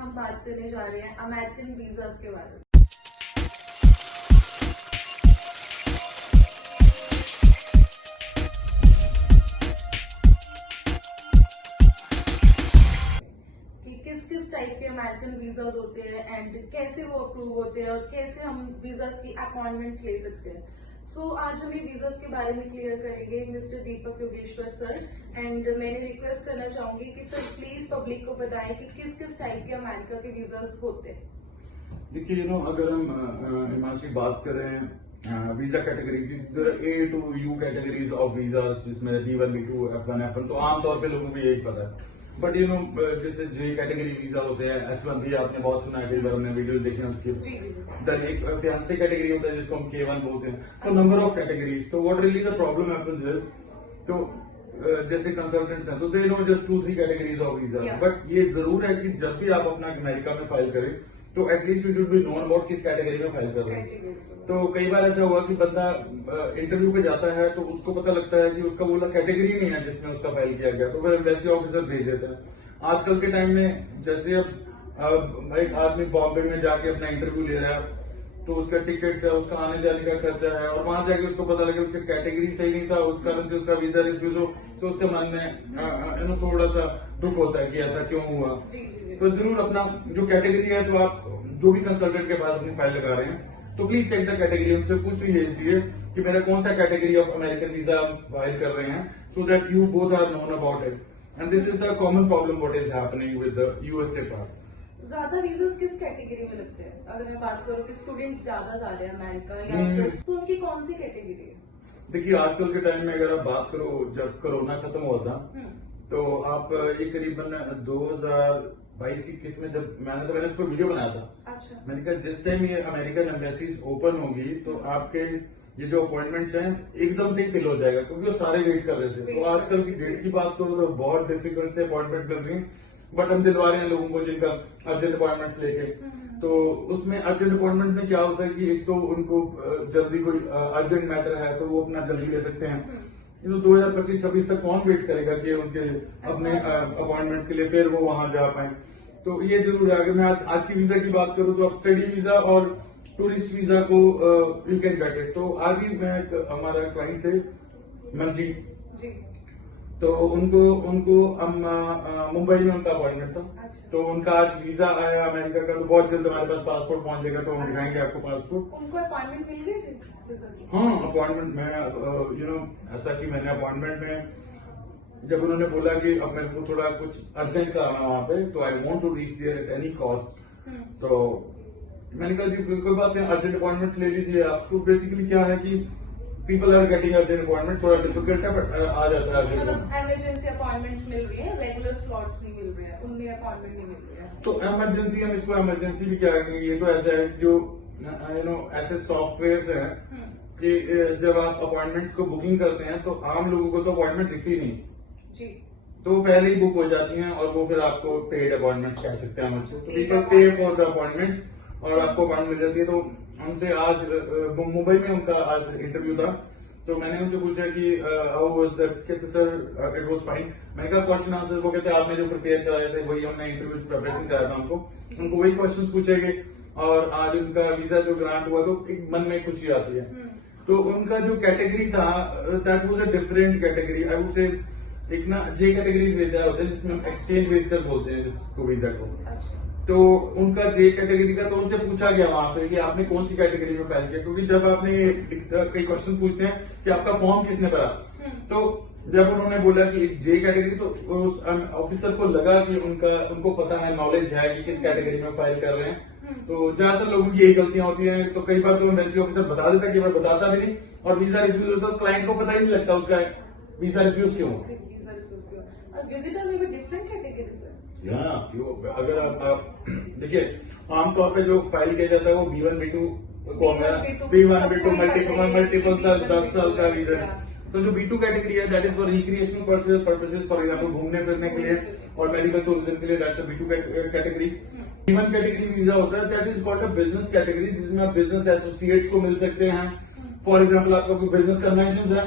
हम बात करने जा रहे हैं अमेरिकन वीजास के बारे में। कि किस किस टाइप के अमेरिकन वीजास होते हैं एंड कैसे वो अप्रूव होते हैं और कैसे हम वीजास की अपॉइंटमेंट्स ले सकते हैं। सो आज हम ये वीजास के बारे में क्लियर करेंगे mister Deepak Yogeshwar sir. And मैंने रिक्वेस्ट करना चाहूंगी कि सर प्लीज पब्लिक को बताएं कि किस किस टाइप के अमेरिका के वीजास होते हैं। देखिए अगर हम हिमांशी बात करें वीजा कैटेगरी की, A to U categories of visa जिसमें B1, B2, F1, F1 तो आमतौर पे लोगों को यही पता है। बट जैसे J कैटेगरी वीजा होते हैं, H1 भी आपने बहुत सुना है, कई बार हमने वीडियो देखे हैं उसकी। देन एक फियांसे कैटेगरी होता है जिसको हम K1 बोलते हैं। तो नंबर ऑफ कैटेगरीज। तो what really the problem happens is, तो जैसे कंसल्टेंट्स हैं तो they know just 2-3 categories of visa. But ये जरूर है कि जब भी आप अपना अमेरिका में फाइल करें तो at least you should be known about किस कैटेगरी में फाइल कर रहे हैं। तो कई बार ऐसा हुआ कि बंदा इंटरव्यू पे जाता है तो उसको पता लगता है कि उसका वो कैटेगरी नहीं है जिसमें उसका फाइल किया गया, तो फिर वैसे ऑफिसर भेज देता है। आजकल के टाइम में जैसे अब एक आदमी बॉम्बे में जाके अपना इंटरव्यू ले रहा है तो उसका टिकट है, उसका आने जाने का खर्चा है, और वहां जाके उसको पता लगे उसकी कैटेगरी सही नहीं था, उस कारण से उसका वीजा रिफ्यूज हो, तो उसके मन में थोड़ा सा दुख होता है कि ऐसा क्यों हुआ। तो जरूर अपना जो कैटेगरी है, तो आप जो भी कंसल्टेंट के पास अपनी फाइल लगा रहे हैं तो प्लीज चेक द कैटेगरी। उनसे पूछ लीजिए कि मेरा कौन सा category of American visa file कर रहे हैं, so that you both are known about it. And this is the common problem what is happening with the USA part. ज्यादा वीजास किस कैटेगरी में लगते हैं? अगर मैं बात करूँ कि स्टूडेंट्स ज्यादा जा रहे हैं अमेरिका या फिर तो उनकी कौन सी कैटेगरी है? देखिए आजकल के टाइम में अगर आप बात करो, जब कोरोना खत्म हुआ था तो आप ये करीबन 2022-21 में जब मैंने उस पर वीडियो बनाया था। अच्छा। मैंने कहा जिस टाइम ये अमेरिकन एम्बेसीज ओपन होगी तो आपके ये जो अपॉइंटमेंट्स हैं एकदम से ही फिल हो जाएगा, क्योंकि वो सारे वेट कर रहे थे। तो आजकल की डेट की बात करो तो बहुत डिफिकल्ट से अपॉइंटमेंट मिल रही है, बट हम दिलवा रहे हैं लोगों को जिनका अर्जेंट अपॉइंटमेंट्स लेके। तो उसमें अर्जेंट अपॉइंटमेंट में क्या होता है कि एक तो उनको जल्दी कोई अर्जेंट मैटर है तो वो अपना जल्दी ले सकते हैं। तो 2025-26 तक कौन वेट करेगा कि उनके अपने अपॉइंटमेंट्स के लिए फिर वो वहां जा पाए। तो ये जरूर है। अगर मैं आज की वीजा की बात करूं तो आप स्टडी वीजा और टूरिस्ट वीजा को यू कैन गेट इट। तो आज ही मैं हमारा क्लाइंट थे मंजीत जी, तो उनको मुंबई में उनका अपॉइंटमेंट था। अच्छा। तो उनका आज वीजा आया अमेरिका का, तो बहुत जल्द हमारे पास पासपोर्ट पहुंचेगा, तो हम दिखाएंगे आपको पासपोर्ट। उनको अपॉइंटमेंट मिल गई थी? हाँ, अपॉइंटमेंट में ऐसा कि मैंने अपॉइंटमेंट में जब उन्होंने बोला कि अब मेरे को थोड़ा कुछ अर्जेंट कराना वहां पे, तो I want to reach there at any cost. तो मैंने कहा जी कोई बात नहीं, अर्जेंट अपॉइंटमेंट्स ले लीजिए आप। तो बेसिकली क्या है कि people are getting urgent appointment, थोड़ा डिफिकल्ट है बट आ जाता है अर्जेंट। मतलब इमरजेंसी अपॉइंटमेंट्स मिल रही है, रेगुलर स्लॉट्स नहीं मिल रहे हैं, उनमें अपॉइंटमेंट नहीं मिल रही है। तो इमरजेंसी, हम इसको इमरजेंसी भी क्या कहेंगे, ये तो ऐसा है जो ऐसे सॉफ्टवेयर हैं कि जब आप अपॉइंटमेंट्स को बुकिंग करते हैं तो आम लोगों को तो अपॉइंटमेंट दिखती नहीं जी, तो वो पहले ही बुक हो जाती हैं और वो फिर आपको पेड अपॉइंटमेंट कह सकते हैं हम उसको। तो पीपल पे फॉर द अपॉइंटमेंट्स और आपको अपॉइंटमेंट मिल जाती है। तो हमसे आज मुंबई में उनका आज इंटरव्यू था, तो मैंने उनसे पूछा कि हाउ वाज दैट, कहते सर इट वाज फाइन। मैंने कहा क्वेश्चन आंसर, वो कहते आपने जो प्रिपेयर कराए थे वही हमने इंटरव्यू प्रिपरेशन कराया था उनको वही क्वेश्चन पूछे गए, और आज उनका वीजा जो ग्रांट हुआ तो एक मन में खुशी आती है। तो उनका जो कैटेगरी था that was a different category, I would से एक ना जे कैटेगरी वीजा होता है जिसमें हम एक्सचेंज विजिटर बोलते हैं जिसको वीजा को। तो उनका जे कैटेगरी का, तो उनसे पूछा गया वहां पे कि आपने कौन सी कैटेगरी में फाइल किया, क्योंकि जब आपने कई क्वेश्चन पूछते हैं कि आपका फॉर्म किसने भरा, तो जब उन्होंने बोला कि जे कैटेगरी, तो उस ऑफिसर को लगा कि उनको पता है, नॉलेज है कि किस कैटेगरी में फाइल कर रहे हैं। तो ज्यादातर लोगों की यही गलतियां होती हैं। तो कई बार तो एम्बेसी ऑफिसर बता देता, कि मैं बताता भी नहीं, और वीजा रिफ्यूज होता तो क्लाइंट को पता ही नहीं लगता उसका वीजा रिफ्यूज क्यों। विजिटर में भी डिफरेंट कैटेगरीज है। अगर आप देखिए आमतौर पे जो फाइल किया जाता है वो B1, B2 को B1, B2 मल्टीपल 10 साल का वीजा है। तो जो B2 कैटेगरी है that is for recreational purposes, for example घूमने फिरने के लिए और मेडिकल टूरिज्म के लिए, that's B2 category. B1 category visa होता है that is called a business category, जिसमें आप बिजनेस एसोसिएट्स को मिल सकते हैं। फॉर एग्जाम्पल आपका कोई बिजनेस कन्वेंशन है,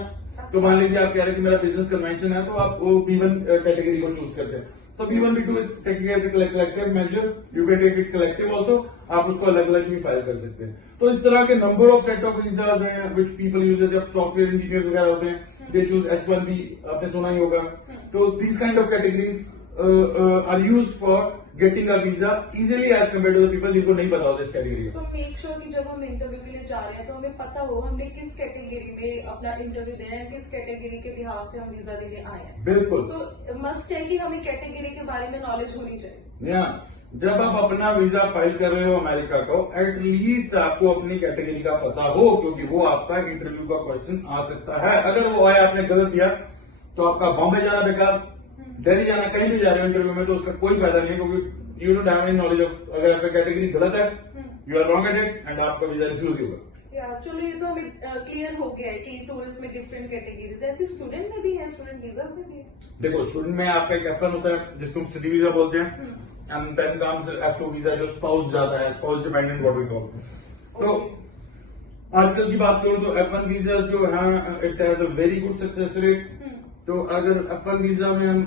तो मान लीजिए आप कह रहे हैं कि मेरा बिजनेस कन्वेंशन है, तो आप वो B1 कैटेगरी को चूज करते हैं। तो B1 B2 is taking as collective major, you can take it collective also, आप उसको अलग अलग भी फाइल कर सकते हैं। तो इस तरह के number of set of visas हैं विच पीपल यूज, जब सॉफ्टवेयर इंजीनियर वगैरह होते हैं दे चूज H1B, आपने सुना ही होगा। तो these kind of categories are used for getting a visa easily as compared to the people जिनको नहीं पता होता इस कैटेगरी। सो मेक श्योर कि जब हम इंटरव्यू के लिए जा रहे हैं तो हमें पता हो हमने किस कैटेगरी में अपना इंटरव्यू देना है, किस कैटेगरी के बिहाफ पे हम वीजा देने आए हैं। बिल्कुल। सो मस्ट है कि हमें कैटेगरी के बारे में नॉलेज होनी चाहिए। या जब आप अपना वीजा फाइल कर रहे हो अमेरिका को, एटलीस्ट आपको अपनी कैटेगरी का पता हो, क्योंकि वो आपका इंटरव्यू का क्वेश्चन आ सकता है। अगर वो आया आपने गलत दिया तो आपका बॉम्बे जाना बेकार, दिल्ली जाना, कहीं भी जा रहे हो इंटरव्यू में तो उसका कोई फायदा नहीं है, क्योंकि you don't have any knowledge of, अगर आपका कैटेगरी गलत है you are wrong at it and आपका वीजा रिफ्यूज होगा। चलो ये तो हमें क्लियर हो गया है कि टूरिस्ट में डिफरेंट कैटेगरीज, ऐसे स्टूडेंट में भी है, स्टूडेंट वीजा में भी है। देखो स्टूडेंट में आपका एक F1 होता है जिसको हम स्टडी वीजा बोलते हैं, and then comes F2 visa जो स्पाउस जाता है, spouse dependent what we call. तो आजकल की बात करूं तो F1 वीजा जो है it has a very good success rate. तो अगर F1 वीजा में हम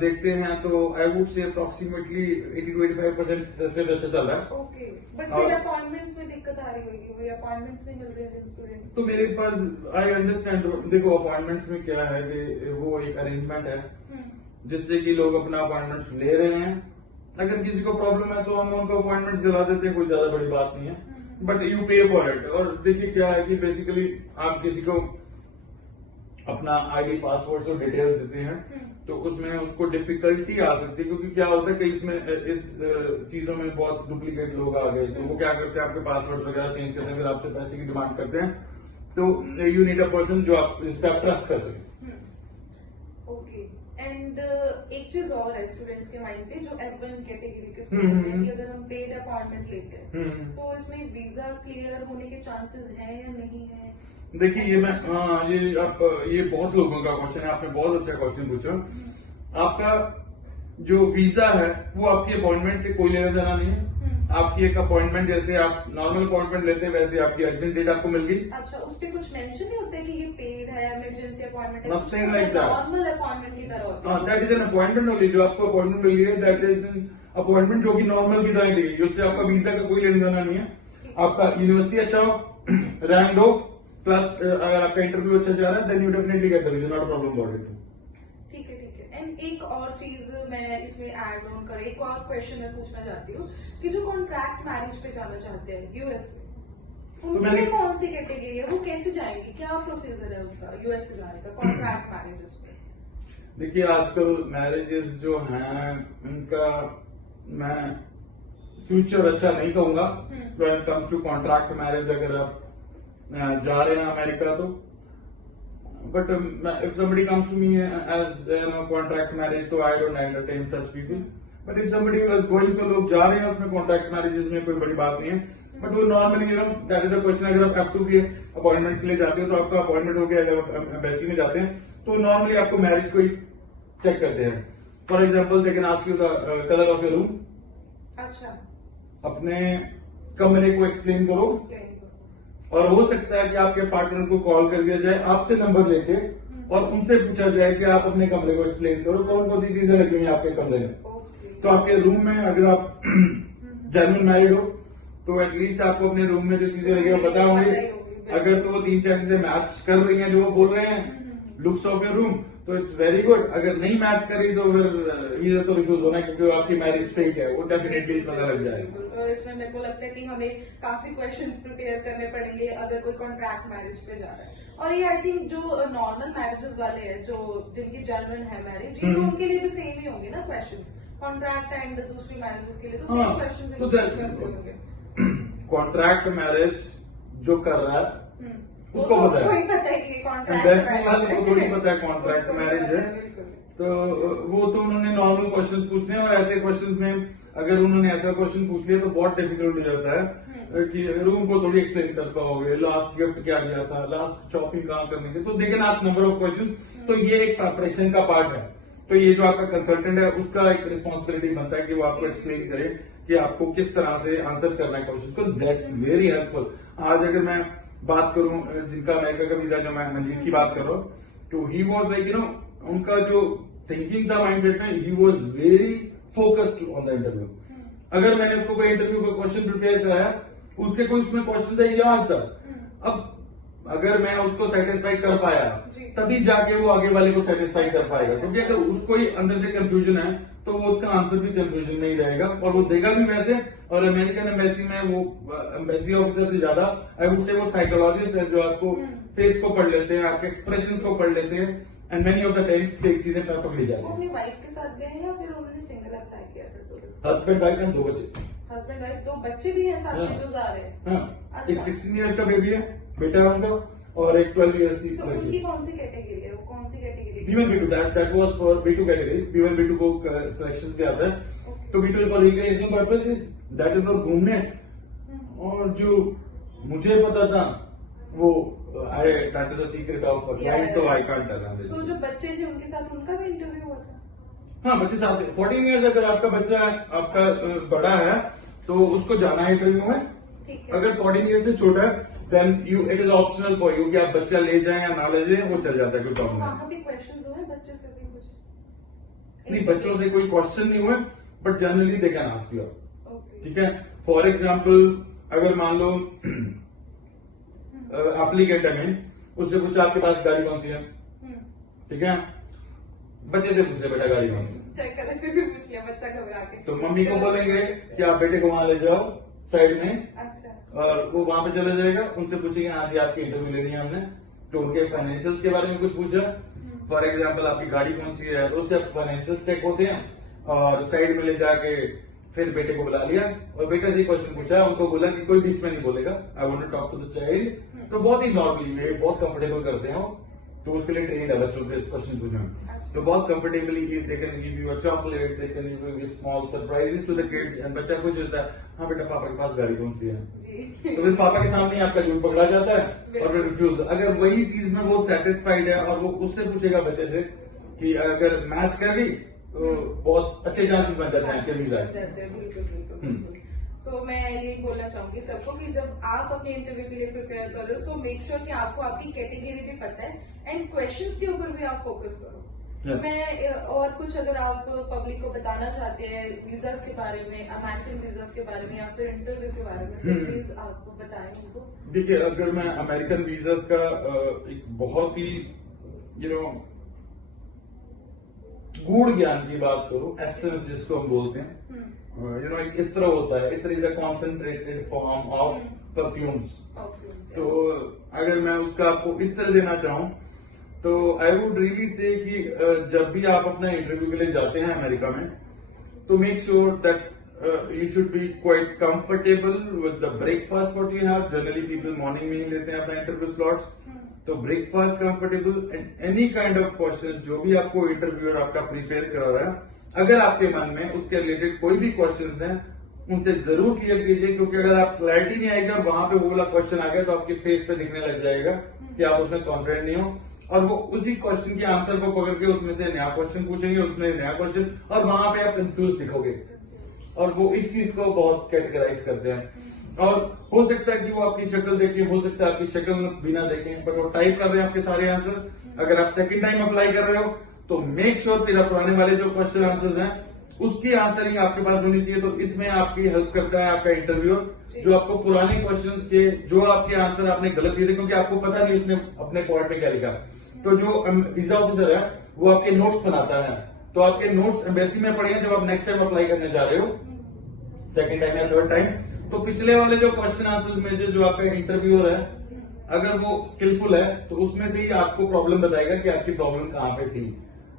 देखते हैं तो आई वुड से अप्रोक्सीमेटली 80 to 85% सक्सेस रेट अच्छा चल रहा है। ओके, बट फिर अपॉइंटमेंट्स में दिक्कत आ रही होगी, वो अपॉइंटमेंट्स नहीं मिल रहे हैं स्टूडेंट्स। तो मेरे पास आई अंडरस्टैंड, देखो अपॉइंटमेंट्स में क्या है कि वो एक अरेंजमेंट है जिससे कि लोग अपना अपॉइंटमेंट्स ले रहे हैं। अगर किसी को प्रॉब्लम है तो हम उनको अपॉइंटमेंट दिला देते हैं, कोई ज्यादा बड़ी बात नहीं है, बट यू पे फॉर इट। और देखिए क्या है कि बेसिकली आप किसी को अपना आईडी पासवर्ड और डिटेल्स देते हैं तो उसमें उसको डिफिकल्टी आ सकती है, क्योंकि क्या होता है कि इसमें इस चीजों में बहुत डुप्लीकेट लोग आ गए, तो वो क्या करते हैं आपके पासवर्ड वगैरह चेंज करते हैं, फिर आपसे पैसे की डिमांड करते हैं। तो यू नीड अ पर्सन जो आप इस पर ट्रस्ट कर सके। ओके, एंड एक चीज और है स्टूडेंट्स के माइंड पे, जो F1 कैटेगरी के स्टूडेंट हैं कि अगर हम पेड अपॉइंटमेंट लेते हैं तो इसमें वीजा क्लियर होने के चांसेस हैं या नहीं है? देखिए ये मैं ये बहुत लोगों का क्वेश्चन है, आपने बहुत अच्छा क्वेश्चन पूछा। आपका जो वीजा है वो आपकी अपॉइंटमेंट से कोई लेना देना नहीं है। आपकी एक अपॉइंटमेंट जैसे आप नॉर्मल अपॉइंटमेंट लेते हैं वैसे आपकी अर्जेंट डेट आपको मिल गई। अच्छा, उस पर कुछ मेंशन नहीं होता है कि ये पेड है, इमरजेंसी अपॉइंटमेंट है, Nothing like that. Normal appointment की तरह होता है। That is an appointment only, जो आपको अपॉइंटमेंट मिली है दैट इज एन अपॉइंटमेंट जो कि नॉर्मल की तरह दी गई, उससे आपका वीजा का कोई लेना देना नहीं है। आपका यूनिवर्सिटी अच्छा हो, रैंक हो, प्लस अगर आपका इंटरव्यू अच्छा जा रहा है then you definitely get the visa, not a problem about it. ठीक है, ठीक है। एंड एक और चीज मैं इसमें ऐड ऑन कर, एक और क्वेश्चन मैं पूछना चाहती हूँ कि जो कॉन्ट्रैक्ट मैरिज पे जाना चाहते हैं यूएस से, उनके लिए कौन सी कैटेगरी है, वो कैसे जाएंगे, क्या प्रोसीजर है उसका यूएस से जाने का कॉन्ट्रैक्ट मैरिजेस पे? देखिए आजकल मैरिजेस जो हैं उनका मैं फ्यूचर अच्छा नहीं कहूंगा when it comes to contract marriage. अगर आप जा रहे हैं अमेरिका तो, but if somebody comes to me as contract marriage तो I don't entertain such people. But if somebody was going, तो लोग जा रहे हैं उसमें कॉन्ट्रैक्ट मैरिजेस में कोई बड़ी बात नहीं है। बट वो normally that is a question, अगर आप F2 के अपॉइंटमेंट्स के लिए जाते हो तो आपका अपॉइंटमेंट हो गया, जब आप एम्बेसी में जाते हैं तो नॉर्मली आपको मैरिज को ही चेक करते हैं। For example they can ask you the colour of your room. अच्छा, अपने कमरे को एक्सप्लेन करो, और हो सकता है कि आपके पार्टनर को कॉल कर दिया जाए आपसे नंबर लेके और उनसे पूछा जाए कि आप अपने कमरे को एक्सप्लेन करो कौन कौन सी चीजें लगी हुई हैं आपके कमरे में। तो आपके रूम में अगर आप जेन्युइन मैरिड हो तो एटलीस्ट आपको अपने रूम में जो चीजें लगी है वो पता होंगी। अगर तो वो 3-4 चीजें मैच कर रही हैं जो वो बोल रहे हैं लुक्स ऑफ योर रूम, तो इट्स वेरी गुड। अगर नहीं मैच करी तो फिर वीजा तो रिफ्यूज होना है, क्योंकि आपकी मैरिज फेक है, वो डेफिनेटली पता लग जाएगा। तो इसमें मेरे को लगता है कि हमें काफी क्वेश्चंस प्रिपेयर करने पड़ेंगे अगर कोई कॉन्ट्रैक्ट मैरिज पे जा रहा है। और ये आई थिंक जो नॉर्मल मैरिजेस वाले हैं, जो जिनकी जेन्युइन है मैरिज, ये तो उनके लिए भी सेम ही होंगे ना क्वेश्चन, कॉन्ट्रैक्ट एंड दूसरी मैरिजेस के लिए तो सेम क्वेश्चन। कॉन्ट्रैक्ट मैरिज जो कर रहा है उसको पता है, पता है कि इन्वेस्टिंग वाले को थोड़ी पता है कॉन्ट्रैक्ट मैरिज है। तो वो तो उन्होंने नॉर्मल क्वेश्चन पूछने हैं, और ऐसे क्वेश्चन में अगर उन्होंने ऐसा क्वेश्चन पूछ लिया तो बहुत डिफिकल्ट हो जाता है कि रूम को थोड़ी एक्सप्लेन कर पाओगे, लास्ट गिफ्ट क्या दिया था, लास्ट शॉपिंग कहाँ करनी थी, तो they can ask number of question. तो ये एक प्रिपरेशन का पार्ट है। तो ये जो आपका कंसल्टेंट है उसका एक रिस्पॉन्सिबिलिटी बनता है कि वो आपको एक्सप्लेन करे कि आपको किस तरह से आंसर करना है क्वेश्चन को। That's very helpful. आज अगर मैं बात करूं जिनका अमेरिका का वीजा, जो मैं मंजीत की बात कर रहा हूं, तो ही वॉज लाइक उनका जो थिंकिंग था, माइंडसेट में he was very focused on the interview. अगर मैंने उसको कोई इंटरव्यू का क्वेश्चन प्रिपेयर कराया, उसके कोई उसमें क्वेश्चन था या आंसर, अब अगर मैं उसको सेटिस्फाई कर पाया तभी जाके वो आगे वाले को सेटिस्फाई कर पाएगा, क्योंकि अगर उसको ही अंदर से कंफ्यूजन है तो वो उसका आंसर भी कंफ्यूजन में ही रहेगा और वो देगा भी वैसे। और अमेरिकन एम्बेसी में वो एम्बेसी ऑफिसर से ज्यादा आई वुड से वो साइकोलॉजिस्ट है जो आपको फेस को पढ़ लेते हैं, आपके एक्सप्रेशन को पढ़ लेते हैं and many of the times fake चीजें पकड़ी जाती वो है। अपनी वाइफ के साथ गए हैं या फिर उन्होंने सिंगल अप्लाई किया था? हस्बैंड वाइफ एंड 2 बच्चे। हस्बैंड वाइफ 2 बच्चे भी हैं साथ में जो जा रहे हैं? हाँ, एक 16 ईयर्स का बेबी है, बेटा है उनका, और एक 12 ईयर्स की तो उनकी कौन सी कैटेगरी है? वो कौन सी category? B1 B2 that was for B2 category. B1 B2 को सिलेक्शन पे आता है, तो B2 is for recreation purposes, that is for घूमने। और जो मुझे पता था वो I that is a secret of client, तो आई कांट टेल। सो जो बच्चे थे उनके साथ उनका भी इंटरव्यू हुआ था? हाँ, बच्चे साथ 14 ईयर्स अगर आपका बच्चा आपका बड़ा है तो उसको जाना है इंटरव्यू में। अगर 14 ईयर्स से छोटा है then it is optional for you कि आप बच्चा ले जाएं या ना ले जाएं, वो चल जाता है, कोई प्रॉब्लम नहीं। वहाँ भी क्वेश्चन हुए बच्चे से भी कुछ? नहीं, बच्चों से कोई क्वेश्चन नहीं हुए, but generally they can ask you. ठीक है, फॉर एग्जाम्पल अगर मान लो एप्लीकेंट है, उससे पूछा आपके पास गाड़ी कौन सी है, ठीक है, बच्चे से पूछ ले बेटा गाड़ी कौन सी, चेक करके भी पूछ लिया बच्चा घबरा के, तो मम्मी को बोलेंगे कि आप बेटे को वहां ले जाओ साइड में, अच्छा, और वो वहां पे चले जाएगा। उनसे पूछेंगे हाँ जी आपकी इंटरव्यू लेनी है हमने, तो उनके फाइनेंशियल्स के बारे में कुछ पूछा, फॉर एग्जाम्पल आपकी गाड़ी कौन सी है, तो उससे फाइनेंशियल चेक होते हैं, और साइड में ले जाके फिर बेटे को बुला लिया और बेटे से क्वेश्चन पूछा, उनको बोला कि कोई बीच में नहीं बोलेगा, I want to talk to the child. तो बहुत ही नॉर्मली वे बहुत कंफर्टेबल करते हैं वो, तो उसके लिए ट्रेन है बच्चों के क्वेश्चन पूछने में, तो बहुत comfortably they can give you a chocolate, they can give you small surprises to the kids, and बच्चा खुश होता है, हाँ बेटा पापा के पास गाड़ी कौन सी है, तो फिर पापा के सामने आपका झूठ पकड़ा जाता है और फिर रिफ्यूज। अगर वही चीज में वो सेटिस्फाइड है और वो उससे पूछेगा बच्चे से कि अगर मैच कर गई तो बहुत अच्छे चांसेस बन जाते हैं कि वीजा। बिल्कुल। सो मैं यही बोलना चाहूंगी सबको कि जब आप अपने इंटरव्यू के लिए प्रिपेयर कर रहे हो, सो मेक श्योर कि आपको आपकी कैटेगरी भी पता है एंड क्वेश्चंस के ऊपर भी आप फोकस करो। मैं और कुछ अगर आप पब्लिक को बताना चाहते हैं वीजास के बारे में, अमेरिकन वीजास के बारे में या फिर इंटरव्यू के बारे में, तो प्लीज आप बताएं उनको। देखिए, अगर मैं अमेरिकन वीजास का एक बहुत ही गूढ़ ज्ञान की बात करूं, एसेंस जिसको हम बोलते हैं, एक इत्र होता है, इत्र is a concentrated form of perfumes. तो अगर मैं उसका आपको इत्र देना चाहूं तो आई वुड रियली से कि जब भी आप अपना इंटरव्यू के लिए जाते हैं अमेरिका में, तो make sure that you should be quite comfortable with the breakfast what you have. Generally people morning में ही लेते हैं अपना इंटरव्यू स्लॉट्स, तो breakfast comfortable and any kind of question जो भी आपको इंटरव्यूअर आपका प्रिपेयर करा रहा है, अगर आपके मन में उसके रिलेटेड कोई भी क्वेश्चंस हैं उनसे जरूर क्लियर कीजिए, क्योंकि अगर आप क्लैरिटी नहीं आएगी और वहां पे वो वाला क्वेश्चन आ गया तो आपके फेस पे दिखने लग जाएगा कि आप उसमें कॉन्फिडेंट नहीं हो, और वो उसी क्वेश्चन के आंसर को पकड़ के उसमें से नया क्वेश्चन पूछेंगे, उसमें नया क्वेश्चन, और वहां पे आप कंफ्यूज दिखोगे, और वो इस चीज को बहुत कैटेगराइज करते हैं। और हो सकता है कि वो आपकी शक्ल देखें, हो सकता है आपकी शक्ल बिना देखें, बट वो टाइप कर रहे हैं आपके सारे आंसर्स। अगर आप सेकंड टाइम अप्लाई कर रहे हो तो मेक श्योर तेरा पुराने वाले जो क्वेश्चन आंसर्स हैं उसकी आंसरिंग आपके पास होनी चाहिए। तो इसमें आपकी हेल्प करता है आपका इंटरव्यू, जो आपको पुराने क्वेश्चंस के जो आपके आंसर आपने गलत दिए थे, क्योंकि आपको पता नहीं उसने अपने पॉइंट में क्या लिखा, तो जो वीजा ऑफिसर है वो आपके नोट्स बनाता है, तो आपके नोट्स एम्बेसी में पढ़िए जब आप नेक्स्ट टाइम अप्लाई करने जा रहे हो, सेकेंड टाइम या थर्ड टाइम, तो पिछले वाले जो क्वेश्चन आंसर्स में जो आपका इंटरव्यूअर है अगर वो स्किलफुल है तो उसमें से ही आपको प्रॉब्लम बताएगा कि आपकी प्रॉब्लम कहां पे थी,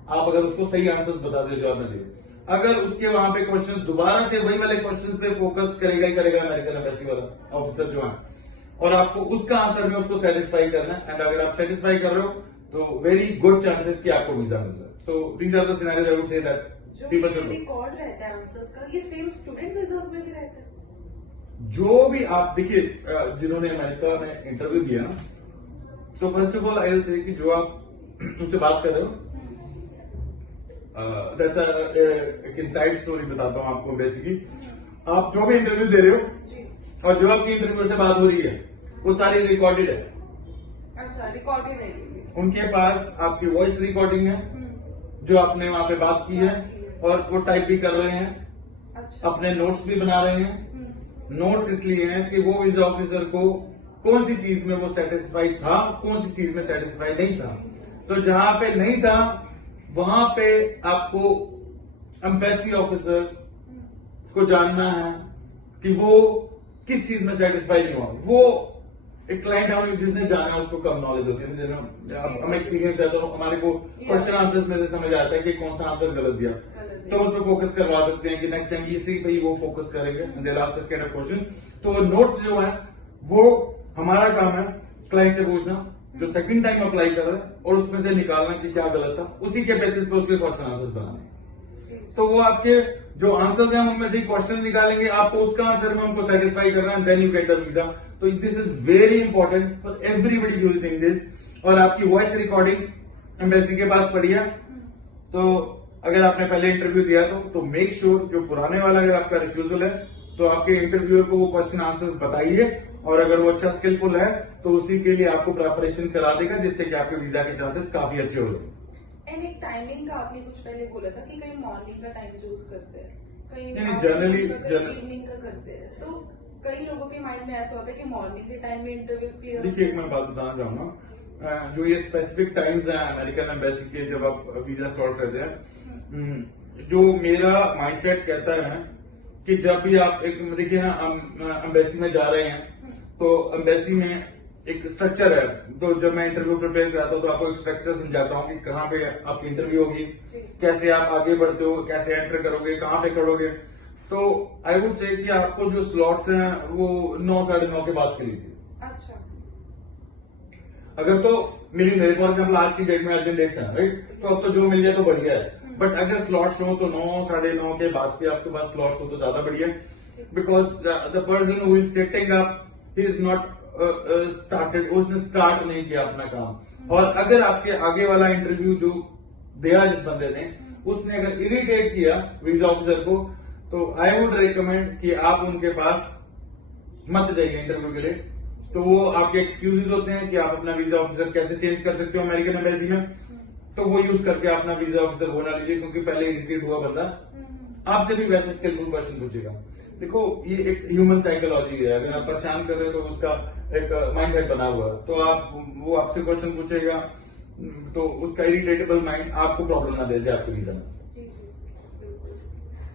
आप अगर उसको सही आंसर्स बता दे जो आपने दिए। अगर उसके वहां पे क्वेश्चन दोबारा से वही वाले क्वेश्चन पे फोकस करेगा ही करेगा अमेरिकन एम्बेसी वाला ऑफिसर जो है, और आपको उसका आंसर में उसको सेटिस्फाई करना है, एंड अगर आप सेटिस्फाई कर रहे हो तो वेरी गुड चांसेस कि आपको वीजा मिल जाए। So these are the scenario I would say that people should know. Record रहता है आंसर्स का, ये सेम स्टूडेंट वीजास में भी रहता है? जो भी आप देखिए जिन्होंने अमेरिका में इंटरव्यू दिया ना, तो first of all I will say कि जो आप उनसे बात कर रहे हो, दैट्स एक इनसाइड स्टोरी बताता हूं आपको। बेसिकली आप जो भी इंटरव्यू दे रहे हो और जो आपकी इंटरव्यू से बात हो रही है वो सारी रिकॉर्डेड है। अच्छा, रिकॉर्डेड है? उनके पास आपकी वॉइस रिकॉर्डिंग है, जो आपने वहां पे बात की है, और वो टाइप भी कर रहे हैं, अच्छा। अपने नोट्स भी बना रहे हैं। नोट्स इसलिए हैं कि वो वीजा ऑफिसर को कौन सी चीज में वो सेटिस्फाइड था, कौन सी चीज में सेटिस्फाइड नहीं था। तो जहां पे नहीं था वहां पे आपको एम्बेसी ऑफिसर को जानना है कि वो किस चीज में सेटिस्फाइड नहीं हुआ। वो एक क्लाइंट है जिसने जाना है उसको कम नॉलेज होती है। अब हम एक्सपीरियंस है तो हमारे को क्वेश्चन आंसर्स में से समझ आता है कि कौन सा आंसर गलत दिया, तो उस पर फोकस करवा सकते हैं कि नेक्स्ट टाइम इसी पे ही वो फोकस करेंगे। Last kind of question. तो नोट्स जो है वो हमारा काम है क्लाइंट से पूछना जो सेकंड टाइम अप्लाई कर रहे हैं, और उसमें से निकालना कि क्या गलत था, उसी के बेसिस पे उसके क्वेश्चन आंसर्स बनाने। तो वो आपके जो आंसर्स हैं उनमें से क्वेश्चन निकालेंगे, आपको उसका आंसर में उनको सेटिस्फाई करना है, then you get the visa. तो this is very important for everybody using this. और आपकी वॉइस रिकॉर्डिंग एम्बेसी के पास पड़ी है, तो अगर आपने पहले इंटरव्यू दिया तो मेक श्योर जो पुराने वाला अगर आपका रिफ्यूजल है तो आपके इंटरव्यूअर को वो क्वेश्चन आंसर्स बताइए, और अगर वो अच्छा स्किलफुल है तो उसी के लिए आपको प्रिपरेशन करा देगा, जिससे कि आपके वीजा के चांसेस काफी अच्छे हो जाए। एंड एक टाइमिंग का आपने कुछ पहले बोला था कि कहीं मॉर्निंग का टाइम चूज करते हैं, कहीं नहीं, generally- इवनिंग का करते हैं। तो कई लोगों के माइंड में ऐसा होता है कि मॉर्निंग के टाइम में इंटरव्यूज क्लियर। देखिए, एक मैं बात बताना चाहूंगा, जो ये स्पेसिफिक टाइम्स हैं अमेरिकन एम्बेसी के जब आप वीजा स्लॉट करते हैं, जो मेरा माइंडसेट कहता है कि जब भी आप एक देखिए ना एम्बेसी में जा रहे हैं तो एम्बेसी में एक स्ट्रक्चर है। तो जब मैं इंटरव्यू प्रिपेयर कराता हूँ तो आपको एक स्ट्रक्चर समझाता हूँ कि कहाँ पे आपकी इंटरव्यू होगी, कैसे आप आगे बढ़ते हो, कैसे एंटर करोगे, कहाँ पे करोगे। तो आई वुड से कि आपको जो स्लॉट्स हैं वो 9, 9:30 के बाद के लीजिए। अच्छा। अगर तो मेरे फॉर एग्जाम्पल आज की डेट में अर्जेंट डेट्स हैं, राइट, तो अब तो जो मिल जाए तो बढ़िया है। बट अगर स्लॉट्स हो तो 9, 9:30 के बाद के आपके पास स्लॉट्स हो तो ज्यादा बढ़िया है, because the person who is setting up he is not started, उसने स्टार्ट नहीं किया अपना काम। और अगर आपके आगे वाला इंटरव्यू जो दिया जिस बंदे ने, उसने अगर इरिटेट किया वीजा ऑफिसर को, तो आई वुड रिकमेंड कि आप उनके पास मत जाइए इंटरव्यू के लिए। तो वो आपके एक्सक्यूजेज होते हैं कि आप अपना वीजा ऑफिसर कैसे चेंज कर सकते हो अमेरिकन एम्बेसी में, तो वो यूज करके अपना वीजा ऑफिसर होना लीजिए, क्योंकि पहले इरिटेट हुआ बंदा आपसे भी वैसे स्किलफुल क्वेश्चन पूछेगा। देखो, ये एक ह्यूमन साइकोलॉजी है, अगर आप परेशान कर रहे हो तो उसका एक माइंडसेट बना हुआ है, तो वो आपसे क्वेश्चन पूछेगा, तो उसका इरिटेटेबल माइंड आपको प्रॉब्लम ना दे दे आपके वीजा में।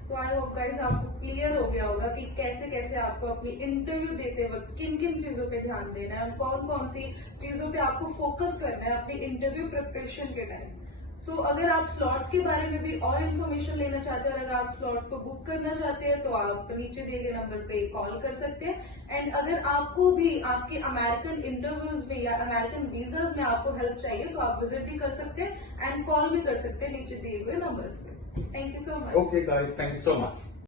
तो आई होप गाइस आपको क्लियर हो गया होगा कि कैसे कैसे आपको अपनी इंटरव्यू देते वक्त किन किन चीजों पे ध्यान देना है और कौन कौन सी चीजों पे आपको फोकस करना है अपनी इंटरव्यू प्रिपरेशन के टाइम। सो अगर आप स्लॉट्स के बारे में भी और इन्फॉर्मेशन लेना चाहते हैं और अगर आप स्लॉट्स को बुक करना चाहते हैं तो आप नीचे दिए गए नंबर पे कॉल कर सकते हैं। एंड अगर आपको भी आपके अमेरिकन इंटरव्यूज में या अमेरिकन वीजाज में आपको हेल्प चाहिए तो आप विजिट भी कर सकते हैं एंड कॉल भी कर सकते हैं नीचे दिए हुए नंबर्स पे। Thank you so much. Okay guys, thank you so much.